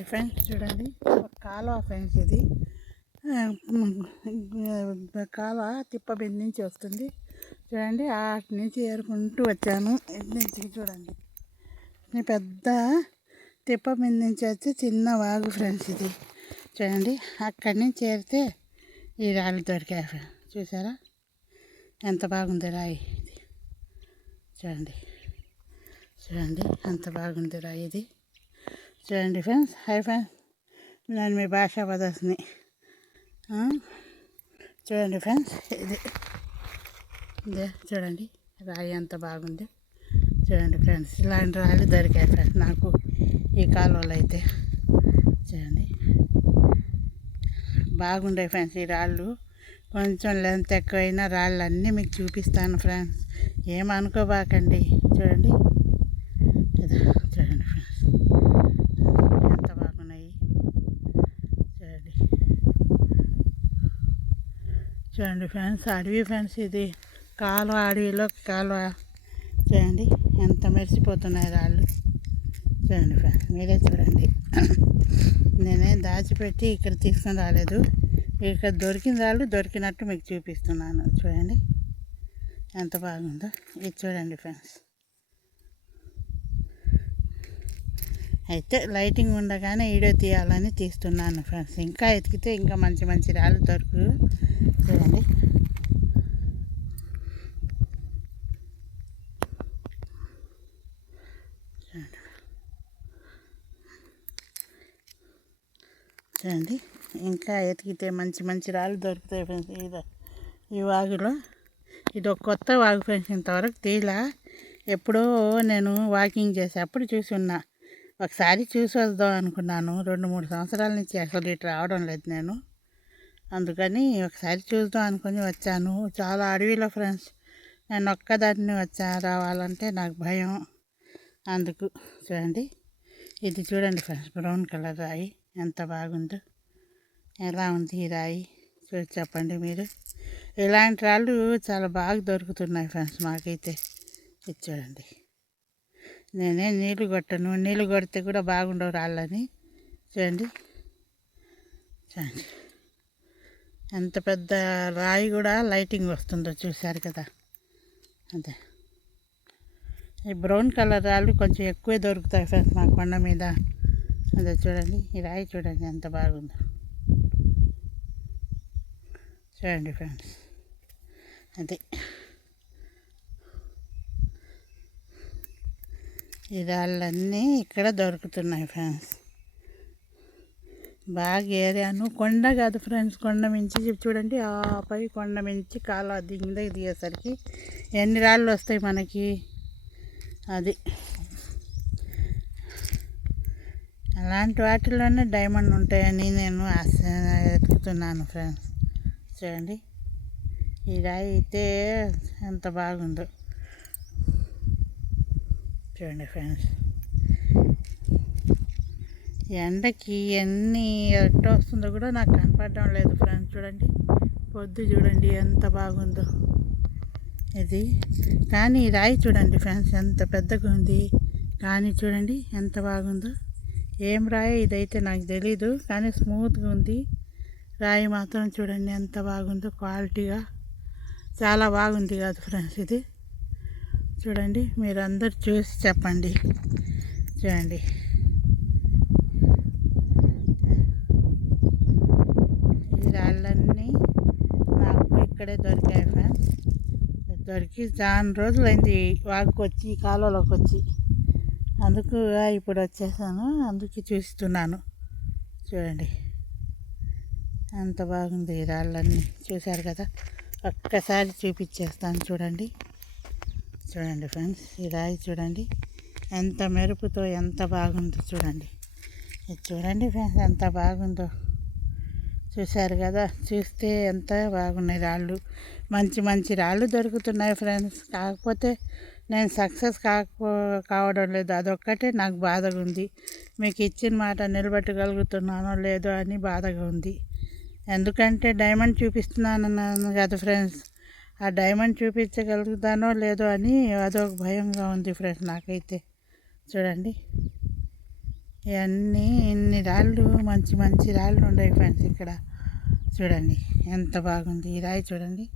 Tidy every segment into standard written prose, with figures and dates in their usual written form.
Hi friends, చూడండి కాలువ friends ఇది. కాలువ తిప్ప బింది నుంచి వస్తుంది చూడండి. అటు నుంచి ఏరుకుంటూ వచ్చాను. ఇటు నుంచి చూడండి, పెద్ద తిప్ప బింది నుంచి వచ్చి చిన్న వాగు ఫ్రెండ్స్ ఇది. చూడండి, అక్కడి నుంచి ఏరితే ఈ రాళ్ళు దొరికాయి ఫ్రెండ్స్. చూసారా ఎంత బాగుంది రాయి ఇది. చూడండి చూడండి ఎంత బాగుంది రాయి ఇది. చూడండి ఫ్రెండ్స్. హాయ్ ఫ్రెండ్స్, నేను మీ భాషా పదర్శిని. చూడండి ఫ్రెండ్స్, ఇదే చూడండి రాయి ఎంత బాగుంది. చూడండి ఫ్రెండ్స్, ఇలాంటి రాళ్ళు దొరికాయి ఫ్రెండ్స్ నాకు ఈ కాలువలో అయితే. చూడండి బాగుండే ఫ్రెండ్స్ ఈ రాళ్ళు. కొంచెం లెంత్ ఎక్కువైనా రాళ్ళు అన్నీ మీకు చూపిస్తాను ఫ్రెండ్స్, ఏమనుకోబాకండి. చూడండి చూడండి ఫ్రెండ్స్ ఎంత బాగున్నాయి. చూడండి చూడండి ఫ్రెండ్స్, అడవి ఫ్రెండ్స్ ఇది. కాలువ, అడవిలో కాలువ. చూడండి ఎంత మెరిసిపోతున్నాయి రాళ్ళు. చూడండి ఫ్రెండ్స్, మీరే చూడండి. నేనేం దాచిపెట్టి ఇక్కడ తీసుకొని రాలేదు. ఇక్కడ దొరికిన రాళ్ళు దొరికినట్టు మీకు చూపిస్తున్నాను. చూడండి ఎంత బాగుందో ఇది. చూడండి ఫ్రెండ్స్, అయితే లైటింగ్ ఉండగానే వీడియో తీయాలని తీస్తున్నాను ఫ్రెండ్స్. ఇంకా ఎతికితే ఇంకా మంచి మంచి రాళ్ళు దొరుకు. చూడండి చూడండి ఇంకా ఎతికితే మంచి మంచి రాళ్ళు దొరుకుతాయి ఫ్రెండ్స్. ఈ వాగులో ఇది ఒక కొత్త వాగు ఫ్రెండ్స్. ఇంతవరకు తీలా. ఎప్పుడో నేను వాకింగ్ చేసేటప్పుడు చూసి ఉన్నా. ఒకసారి చూసి వద్దాం అనుకున్నాను. 2-3 సంవత్సరాల నుంచి అసలు ఇటు రావడం లేదు నేను. అందుకని ఒకసారి చూద్దాం అనుకుని వచ్చాను. చాలా అడవిలో ఫ్రెండ్స్. నేను ఒక్కదాన్ని రావాలంటే నాకు భయం. అందుకు చూడండి, ఇది చూడండి ఫ్రెండ్స్, బ్రౌన్ కలర్ రాయి ఎంత బాగుందో. ఎలా ఉంది ఈ రాయి చూసి చెప్పండి మీరు. ఇలాంటి రాళ్ళు చాలా బాగా దొరుకుతున్నాయి ఫ్రెండ్స్ మాకైతే. ఇది చూడండి, నేనే నీళ్ళు కొట్టను. నీళ్ళు కొడితే కూడా బాగుండవు రాళ్ళని. చూడండి చూడండి ఎంత పెద్ద రాయి కూడా లైటింగ్ వస్తుందో చూశారు కదా. అదే ఈ బ్రౌన్ కలర్ రాళ్ళు కొంచెం ఎక్కువే దొరుకుతాయి ఫ్రెండ్స్ మా కొండ మీద. అదే చూడండి ఈ రాయి చూడండి ఎంత బాగుందో. చూడండి ఫ్రెండ్స్, అదే ఈ రాళ్ళన్నీ ఇక్కడ దొరుకుతున్నాయి ఫ్రెండ్స్. బాగా ఏరియాను. కొండ కాదు ఫ్రెండ్స్, కొండ మించి చూడండి. ఆ పై కొండ మించి కాలువ దిగేసరికి ఎన్ని రాళ్ళు వస్తాయి మనకి. అది అలాంటి వాటిలోనే డైమండ్ ఉంటాయని నేను వెతుకుతున్నాను ఫ్రెండ్స్. చూడండి ఈ రాయి అయితే ఎంత బాగుందో. చూడండి ఫ్రెండ్స్, ఎండకి ఎన్ని ఎట్ట వస్తుందో కూడా నాకు కనపడడం లేదు ఫ్రెండ్స్. చూడండి పొద్దు చూడండి ఎంత బాగుందో ఇది. కానీ ఈ రాయి చూడండి ఫ్రెండ్స్ ఎంత పెద్దగా ఉంది. కానీ చూడండి ఎంత బాగుందో. ఏం రాయి ఇదైతే నాకు తెలీదు, కానీ స్మూత్గా ఉంది రాయి మాత్రం. చూడండి ఎంత బాగుందో, క్వాలిటీగా చాలా బాగుంది కాదు ఫ్రెండ్స్ ఇది. చూడండి మీరు అందరు చూసి చెప్పండి. చూడండి ఈ రాళ్ళన్నీ నాకు ఇక్కడే దొరికాయి ఫ్రెండ్స్. దొరికి చాలా రోజులైంది వాగుకొచ్చి, కాలువలోకి వచ్చి. అందుకు ఇప్పుడు వచ్చేసాను, అందుకు చూస్తున్నాను. చూడండి ఎంత బాగుంది ఈ రాళ్ళన్నీ. చూశారు కదా, ఒక్కసారి చూపించేస్తాను. చూడండి చూడండి ఫ్రెండ్స్, ఈ రాయి చూడండి ఎంత మెరుపుతో ఎంత బాగుందో. చూడండి ఇది చూడండి ఫ్రెండ్స్ ఎంత బాగుందో. చూశారు కదా, చూస్తే ఎంత బాగున్నాయి రాళ్ళు. మంచి మంచి రాళ్ళు దొరుకుతున్నాయి ఫ్రెండ్స్. కాకపోతే నేను సక్సెస్ కావడం లేదు, అదొక్కటే నాకు బాధగా ఉంది. మీకు ఇచ్చిన మాట నిలబెట్టగలుగుతున్నానో లేదో అని బాధగా ఉంది. ఎందుకంటే డైమండ్ చూపిస్తున్నాను కదా ఫ్రెండ్స్, ఆ డైమండ్ చూపించగలుగుతానో లేదో అని అదొక భయంగా ఉంది ఫ్రెండ్స్ నాకైతే. చూడండి ఇవన్నీ ఇన్ని రాళ్ళు మంచి మంచి రాళ్ళు ఉన్నాయి ఫ్రెండ్స్. ఇక్కడ చూడండి ఎంత బాగుంది ఈ రాయి చూడండి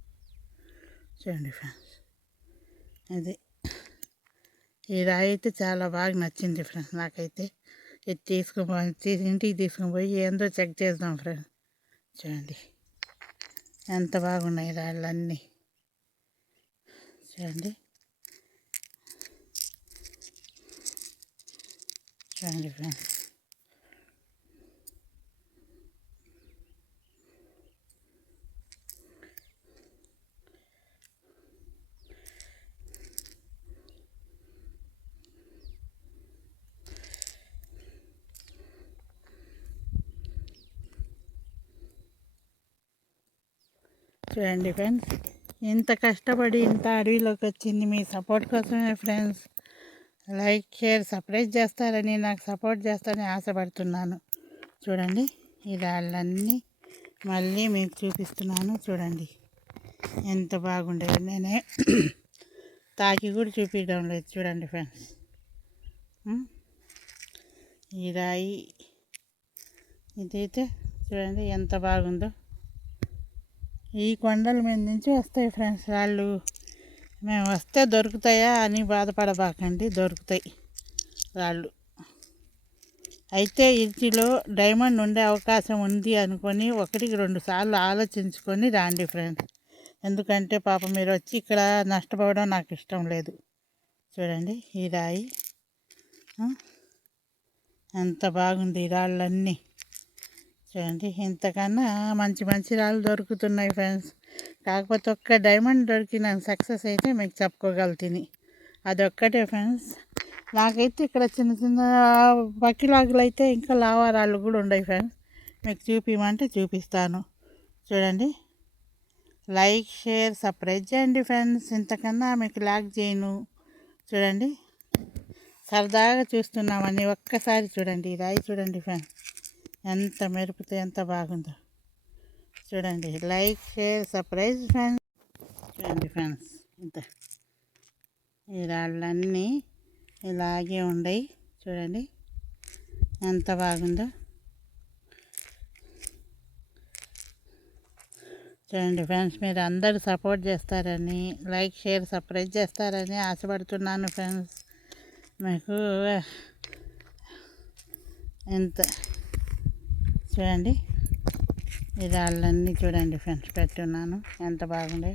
ఫ్రెండ్స్. అది ఈ రాయి అయితే చాలా బాగా నచ్చింది ఫ్రెండ్స్ నాకైతే. ఇది ఇంటికి తీసుకొని పోయి ఏందో చెక్ చేద్దాం ఫ్రెండ్స్. చూడండి ఎంత బాగున్నాయి రాళ్ళన్నీ చూడండి ఫ్రెండ్స్. చూడండి ఫ్రెండ్స్, ఇంత కష్టపడి ఇంత అడవిలోకి వచ్చింది మీ సపోర్ట్ కోసమే ఫ్రెండ్స్. లైక్ షేర్ సబ్స్క్రైబ్ చేస్తారని, నాకు సపోర్ట్ చేస్తారని ఆశపడుతున్నాను. చూడండి ఈ రాళ్ళన్నీ మళ్ళీ మీకు చూపిస్తున్నాను. చూడండి ఎంత బాగుండేది. నేనే తాకి కూడా చూపించడం లేదు. చూడండి ఫ్రెండ్స్, ఈ రాయి ఇదైతే చూడండి ఎంత బాగుందో. ఈ కొండల మీద నుంచి వస్తాయి ఫ్రెండ్స్ రాళ్ళు. మేము వస్తే దొరుకుతాయా అని బాధపడబాకండి, దొరుకుతాయి రాళ్ళు. అయితే వీటిలో డైమండ్ ఉండే అవకాశం ఉంది అనుకొని 1-2 సార్లు ఆలోచించుకొని రాండి ఫ్రెండ్స్. ఎందుకంటే పాపం మీరు వచ్చి ఇక్కడ నష్టపోవడం నాకు ఇష్టం లేదు. చూడండి ఈ రాయి ఎంత బాగుంది ఈ రాళ్ళన్నీ. చూడండి ఇంతకన్నా మంచి మంచి రాళ్ళు దొరుకుతున్నాయి ఫ్రెండ్స్. కాకపోతే ఒక్క డైమండ్ దొరికిన సక్సెస్ అయితే మీకు చెప్పుకోగలుగుతుంది. అదొక్కటే ఫ్రెండ్స్. నాకైతే ఇక్కడ చిన్న చిన్న బక్కిలాగులు అయితే ఇంకా లావా రాళ్ళు కూడా ఉన్నాయి ఫ్రెండ్స్. మీకు చూపించమంటే చూపిస్తాను. చూడండి లైక్ షేర్ సబ్స్క్రైబ్ చేయండి ఫ్రెండ్స్. ఇంతకన్నా మీకు లాగ్ చేయను. చూడండి సరదాగా చూస్తున్నామని ఒక్కసారి చూడండి ఈ రాయి చూడండి ఫ్రెండ్స్ ఎంత మెరుపుతో ఎంత బాగుందో. చూడండి లైక్ షేర్ సబ్స్క్రైబ్ ఫ్రెండ్స్. చూడండి ఫ్రెండ్స్ ఇంత ఈ రాళ్ళన్నీ ఇలాగే ఉన్నాయి. చూడండి ఎంత బాగుందో. చూడండి ఫ్రెండ్స్, మీరు అందరూ సపోర్ట్ చేస్తారని, లైక్ షేర్ సబ్స్క్రైబ్ చేస్తారని ఆశపడుతున్నాను ఫ్రెండ్స్. మీకు ఎంత చూడండి ఈ రాళ్ళన్నీ చూడండి ఫ్రెండ్స్ పెట్టున్నాను ఎంత బాగుందో.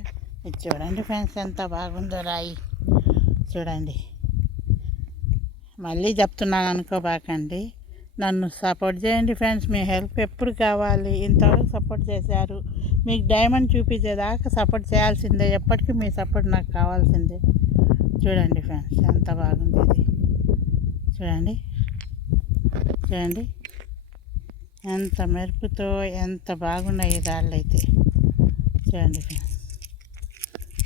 ఇది చూడండి ఫ్రెండ్స్ ఎంత బాగుందో రాయి. చూడండి మళ్ళీ చెప్తున్నాను అనుకోబాకండి, నన్ను సపోర్ట్ చేయండి ఫ్రెండ్స్. మీ హెల్ప్ ఎప్పుడు కావాలి. ఇంతవరకు సపోర్ట్ చేశారు, మీకు డైమండ్ చూపించేదాకా సపోర్ట్ చేయాల్సిందే. ఎప్పటికీ మీ సపోర్ట్ నాకు కావాల్సిందే. చూడండి ఫ్రెండ్స్ ఎంత బాగుంది ఇది. చూడండి ఎంత మెరుపుతో ఎంత బాగున్నాయి ఈ రాళ్ళు అయితే. చూడండి ఫ్రెండ్స్,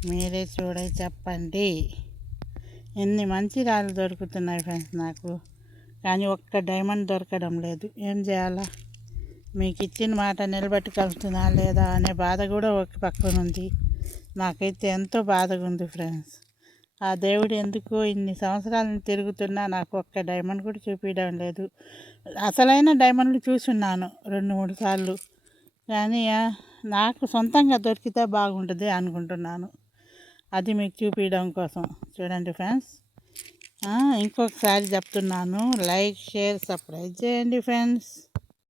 మీరే చూడే చెప్పండి. ఎన్ని మంచి రాళ్ళు దొరుకుతున్నాయి ఫ్రెండ్స్ నాకు, కానీ ఒక్క డైమండ్ దొరకడం లేదు. ఏం చేయాలా? మీకు ఇచ్చిన మాట నిలబెట్టుకెళ్తున్నా లేదా అనే బాధ కూడా ఒక పక్కన ఉంది. నాకైతే ఎంతో బాధగా ఉంది ఫ్రెండ్స్. ఆ దేవుడు ఎందుకో ఇన్ని సంవత్సరాలను తిరుగుతున్నా నాకు ఒక్క డైమండ్ కూడా చూపించడం లేదు. అసలైన డైమండ్లు చూసున్నాను 2-3 సార్లు, కానీ నాకు సొంతంగా దొరికితే బాగుంటుంది అనుకుంటున్నాను. అది మీకు చూపించడం కోసం. చూడండి ఫ్రెండ్స్, ఇంకొకసారి చెప్తున్నాను, లైక్ షేర్ సబ్స్క్రైబ్ చేయండి ఫ్రెండ్స్.